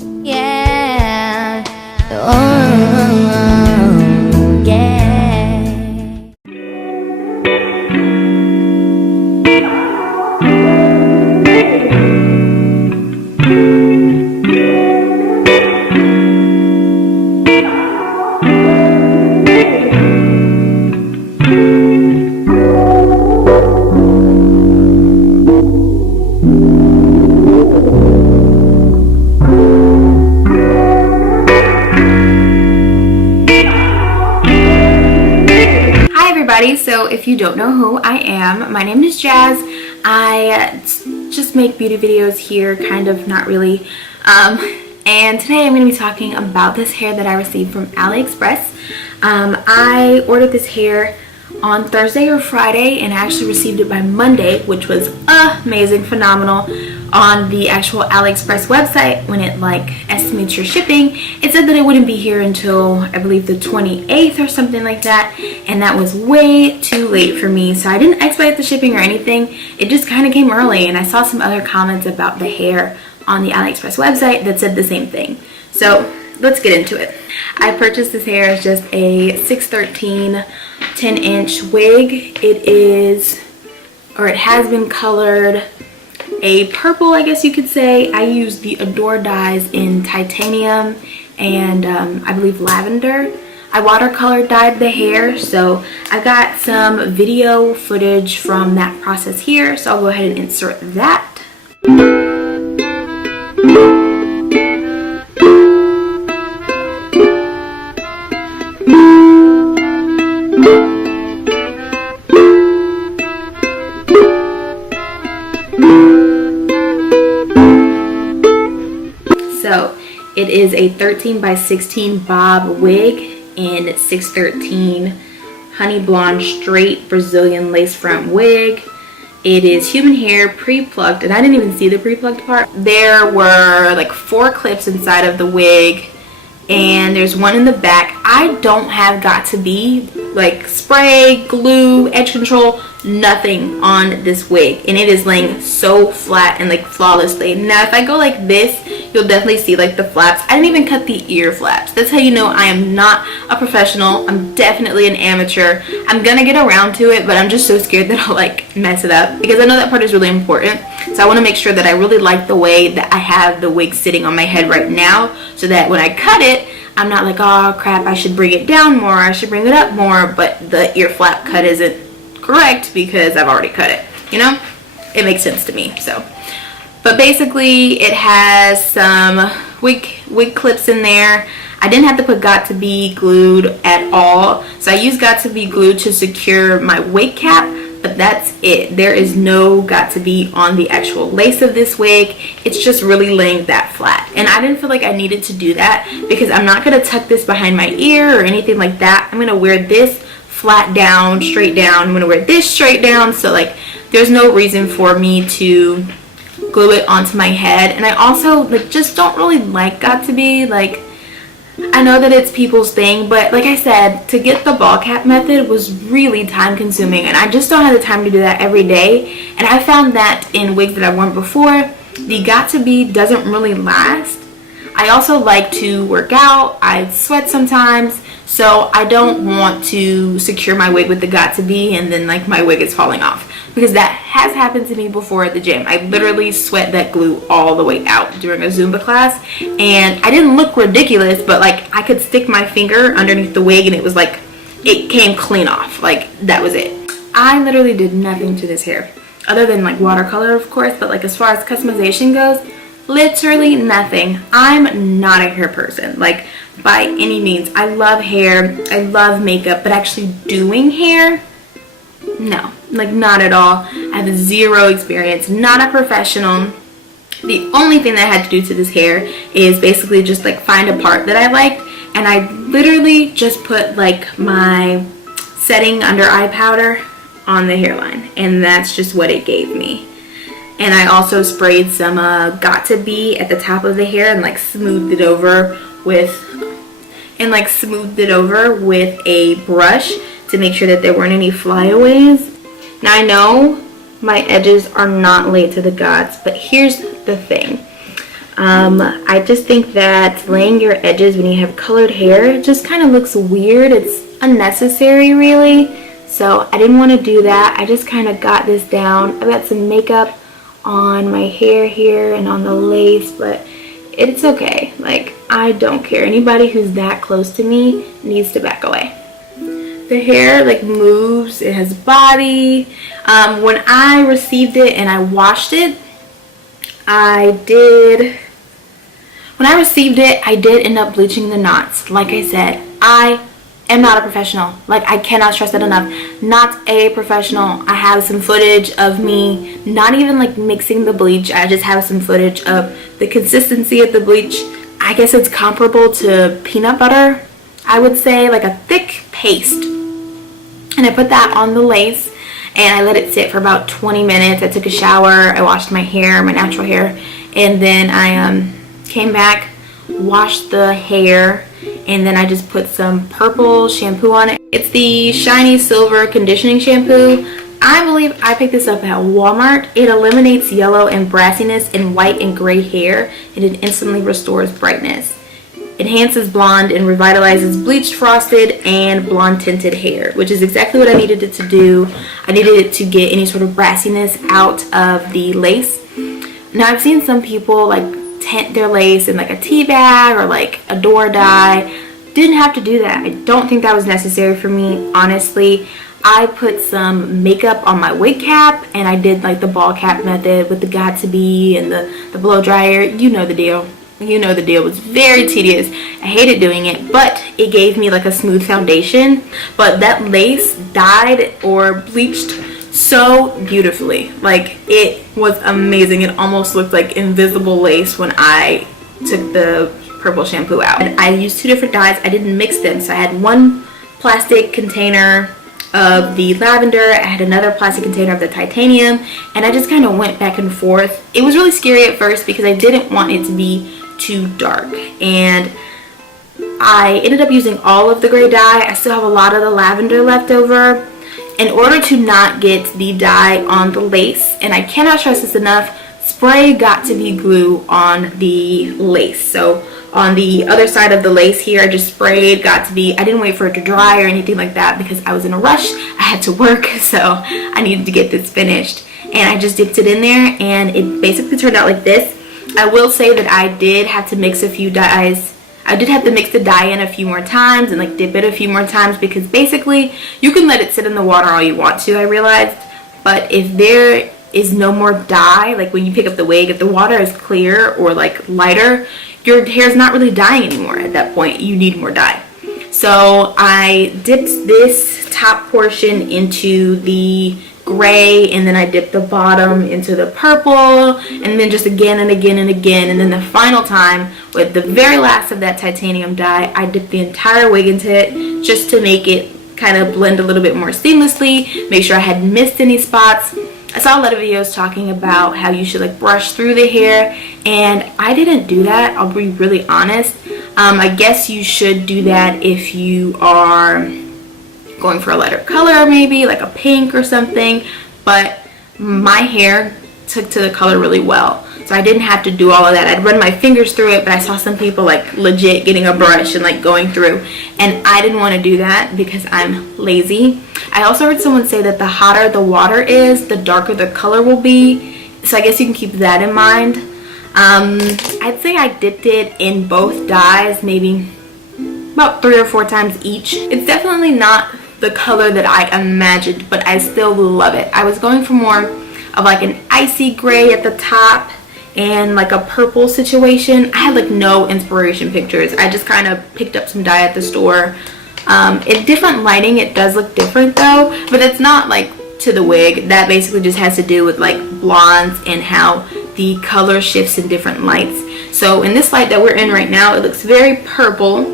Yeah. Oh, yeah. So if you don't know who I am, my name is Jazz. I just make beauty videos here, kind of, not really. And today I'm going to be talking about this hair that I received from AliExpress. I ordered this hair on Thursday or Friday, and I actually received it by Monday, which was amazing, phenomenal. On the actual AliExpress website, when it estimates your shipping, it said that it wouldn't be here until I believe the 28th or something like that, and that was way too late for me. So I didn't expedite the shipping or anything. It just kind of came early, and I saw some other comments about the hair on the AliExpress website that said the same thing. So let's get into it. I purchased this hair as just a 613 10-inch wig. It is, or it has been colored a purple, I guess you could say. I used the Adore dyes in titanium and I believe lavender. I watercolor dyed the hair, so I got some video footage from that process here, so I'll go ahead and insert that. So it is a 13 by 16 bob wig in 613 honey blonde straight Brazilian lace front wig. It is human hair, pre-plucked, and I didn't even see the pre-plucked part. There were like 4 clips inside of the wig, and there's one in the back. I don't have got to be like spray, glue, edge control, nothing on this wig, and it is laying so flat and like flawlessly. Now if I go like this, you'll definitely see like the flaps. I didn't even cut the ear flaps. That's how you know I am not a professional. I'm definitely an amateur. I'm gonna get around to it, but I'm just so scared that I'll like mess it up, because I know that part is really important. So I want to make sure that I really like the way that I have the wig sitting on my head right now, so that when I cut it, I'm not like, oh crap, I should bring it down more, I should bring it up more, but the ear flap cut isn't correct because I've already cut it, you know? It makes sense to me. So, but basically it has some wig clips in there. I didn't have to put got to be glued at all, so I used got to be glued to secure my wig cap, but that's it. There is no got to be on the actual lace of this wig. It's just really laying that flat, and I didn't feel like I needed to do that because I'm not going to tuck this behind my ear or anything like that. I'm going to wear this flat down, straight down. I'm going to wear this straight down, so like there's no reason for me to glue it onto my head. And I also like just don't really like got to be, like, I know that it's people's thing, but like I said, to get the ball cap method was really time consuming, and I just don't have the time to do that every day. And I found that in wigs that I've worn before, the got to be doesn't really last. I also like to work out, I sweat sometimes, so I don't want to secure my wig with the got to be and then like my wig is falling off, because that has happened to me before at the gym. I literally sweat that glue all the way out during a Zumba class, and I didn't look ridiculous, but like I could stick my finger underneath the wig and it was like, it came clean off. Like that was it. I literally did nothing to this hair other than like watercolor, of course, but like as far as customization goes, literally nothing. I'm not a hair person, like by any means. I love hair, I love makeup, but actually doing hair, no, like not at all. I have zero experience, not a professional. The only thing that I had to do to this hair is basically just like find a part that I liked, and I literally just put like my setting under eye powder on the hairline, and that's just what it gave me. And I also sprayed some got to be at the top of the hair and like smoothed it over with a brush to make sure that there weren't any flyaways. Now I know my edges are not laid to the gods, but here's the thing. I just think that laying your edges when you have colored hair just kind of looks weird. It's unnecessary, really. So I didn't want to do that. I just kind of got this down. I got some makeup on my hair here and on the lace, but it's okay. Like, I don't care. Anybody who's that close to me needs to back away. The hair like moves, it has body. When I received it and I washed it, I did end up bleaching the knots. Like I said, I am not a professional. Like, I cannot stress that enough. Not a professional. I have some footage of me not even like mixing the bleach. I just have some footage of the consistency of the bleach. I guess it's comparable to peanut butter, I would say, like a thick paste. And I put that on the lace and I let it sit for about 20 minutes. I took a shower, I washed my hair, my natural hair, and then I came back, washed the hair, and then I just put some purple shampoo on it. It's the Shiny Silver Conditioning Shampoo. I believe I picked this up at Walmart. It eliminates yellow and brassiness in white and gray hair, and it instantly restores brightness. Enhances blonde and revitalizes bleached, frosted, and blonde tinted hair, which is exactly what I needed it to do. I needed it to get any sort of brassiness out of the lace. Now, I've seen some people like tint their lace in like a tea bag or like a door dye. Didn't have to do that. I don't think that was necessary for me, honestly. I put some makeup on my wig cap and I did like the ball cap method with the Got2b and the blow dryer. You know the deal. You know the deal. It was very tedious. I hated doing it, but it gave me like a smooth foundation. But that lace dyed or bleached so beautifully. Like, it was amazing. It almost looked like invisible lace when I took the purple shampoo out. And I used two different dyes. I didn't mix them. So I had one plastic container of the lavender, I had another plastic container of the titanium, and I just kind of went back and forth. It was really scary at first because I didn't want it to be too dark, and I ended up using all of the gray dye. I still have a lot of the lavender left over. In order to not get the dye on the lace, and I cannot stress this enough, spray Got2b glue on the lace. So on the other side of the lace here, I just sprayed Got2b. I didn't wait for it to dry or anything like that because I was in a rush. I had to work, so I needed to get this finished. And I just dipped it in there and it basically turned out like this. I will say that I did have to mix a few dyes. I did have to mix the dye in a few more times and like dip it a few more times because basically you can let it sit in the water all you want to, I realized. But if there is no more dye, like when you pick up the wig, if the water is clear or like lighter, your hair's not really dyeing anymore at that point. You need more dye. So I dipped this top portion into the gray, and then I dipped the bottom into the purple, and then just again and again and again, and then the final time with the very last of that titanium dye, I dipped the entire wig into it just to make it kind of blend a little bit more seamlessly, make sure I hadn't missed any spots. I saw a lot of videos talking about how you should like brush through the hair, and I didn't do that. I'll be really honest. I guess you should do that if you are going for a lighter color, maybe like a pink or something, but my hair took to the color really well, so I didn't have to do all of that. I'd run my fingers through it, but I saw some people like legit getting a brush and like going through, and I didn't want to do that because I'm lazy. I also heard someone say that the hotter the water is, the darker the color will be, so I guess you can keep that in mind. I'd say I dipped it in both dyes maybe about 3 or 4 times each. It's definitely not the color that I imagined, but I still love it. I was going for more of like an icy gray at the top and like a purple situation. I had like no inspiration pictures. I just kind of picked up some dye at the store. In different lighting it does look different though, but it's not like to the wig. That basically just has to do with like blondes and how the color shifts in different lights. So in this light that we're in right now, it looks very purple,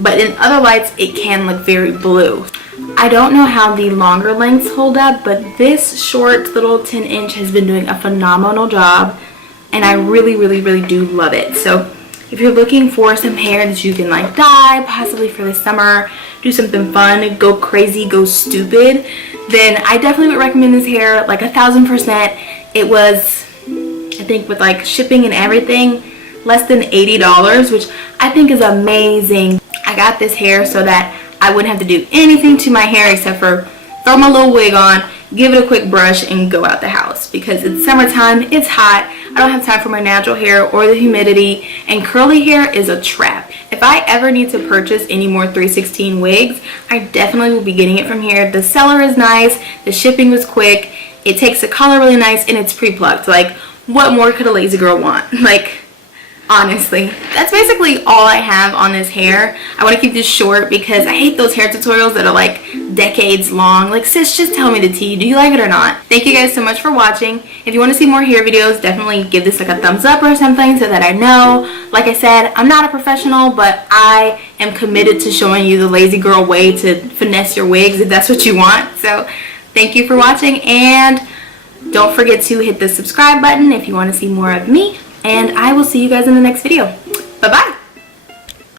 but in other lights it can look very blue. I don't know how the longer lengths hold up, but this short little 10-inch has been doing a phenomenal job, and I really do love it. So if you're looking for some hair that you can like dye, possibly for the summer, do something fun, go crazy, go stupid, then I definitely would recommend this hair like 1000%. It was, I think with like shipping and everything, less than $80, which I think is amazing. I got this hair so that I wouldn't have to do anything to my hair except for throw my little wig on, give it a quick brush, and go out the house. Because it's summertime, it's hot, I don't have time for my natural hair or the humidity, and curly hair is a trap. If I ever need to purchase any more 316 wigs, I definitely will be getting it from here. The seller is nice, the shipping was quick, it takes the color really nice, and it's pre-plucked. Like, what more could a lazy girl want? Like, honestly, that's basically all I have on this hair. I want to keep this short because I hate those hair tutorials that are like decades long. Like, sis, just tell me the tea. Do you like it or not? Thank you guys so much for watching. If you want to see more hair videos, definitely give this like a thumbs up or something so that I know. Like I said, I'm not a professional, but I am committed to showing you the lazy girl way to finesse your wigs if that's what you want. So thank you for watching, and don't forget to hit the subscribe button if you want to see more of me. And I will see you guys in the next video. Bye-bye.